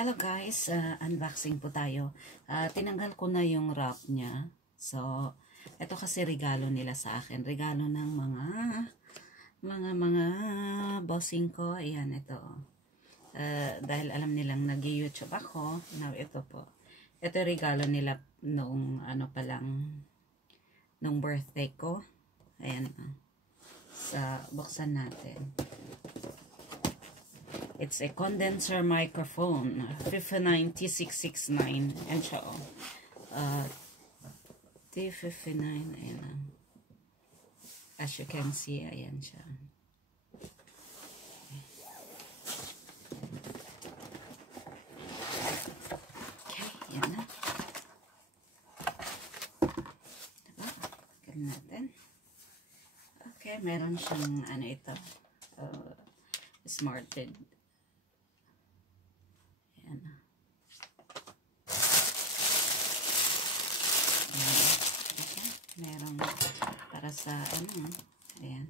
Hello guys, unboxing po tayo. Tinanggal ko na yung wrap niya. So, ito kasi regalo nila sa akin. Regalo ng mga bossing ko. Ayan, ito. Dahil alam nilang nag-YouTube ako. Now, ito po. Ito regalo nila noong pa lang, nung birthday ko. Ayan. Buksan natin. It's a condenser microphone, 59T669, and siya, T59, ayan. As you can see, ayan siya. Okay, ayan na. Diba? Tignan natin. Okay, meron siyang, ito, smarted. Meron para sa ayan.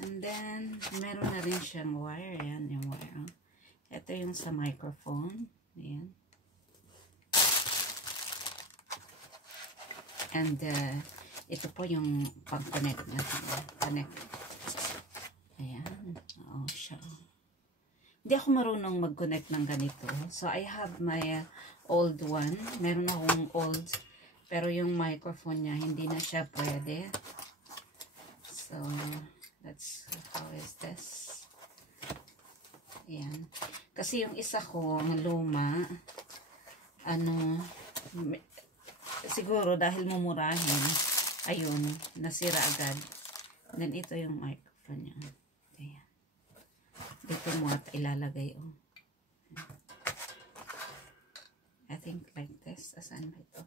And then meron na rin siyang wire. Ayan yung wire. Ito yung sa microphone. Ayan. And ito po yung pang-connect niya. Connect. Ayan. Oo siya. Hindi ako marunong mag-connect ng ganito. So, I have my old one. Meron akong old. Pero yung microphone niya, hindi na siya pwede. So, how is this? Ayan. Kasi yung isa ko, ang luma, siguro dahil mumurahin, ayun, nasira agad. And then, ito yung microphone niya. Ayan. Dito mo at ilalagay, I think like this. Asan ba ito?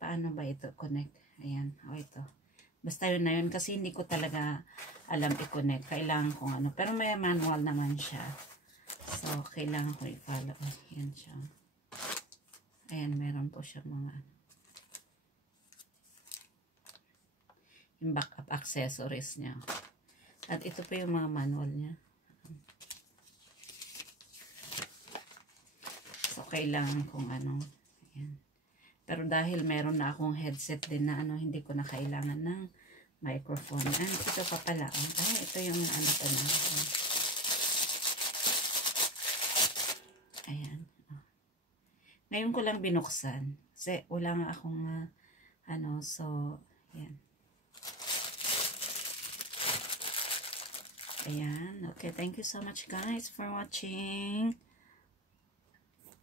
Paano ba ito connect? Ayan. Ito. Basta yun na yun. Kasi hindi ko talaga alam i-connect. Kailangan kong Pero may manual naman siya. So, kailangan ko i-follow. Ayan siya. Ayan, meron po siya mga yung backup accessories niya. At ito po yung mga manual niya. So, kailangan kong ayan. Pero dahil meron na akong headset din na hindi ko na kailangan ng microphone. Ito pa pala. Ito yung pa na. Ayan. Ngayon ko lang binuksan. Kasi wala nga akong so, ayan. Ayan. Okay, thank you so much guys for watching.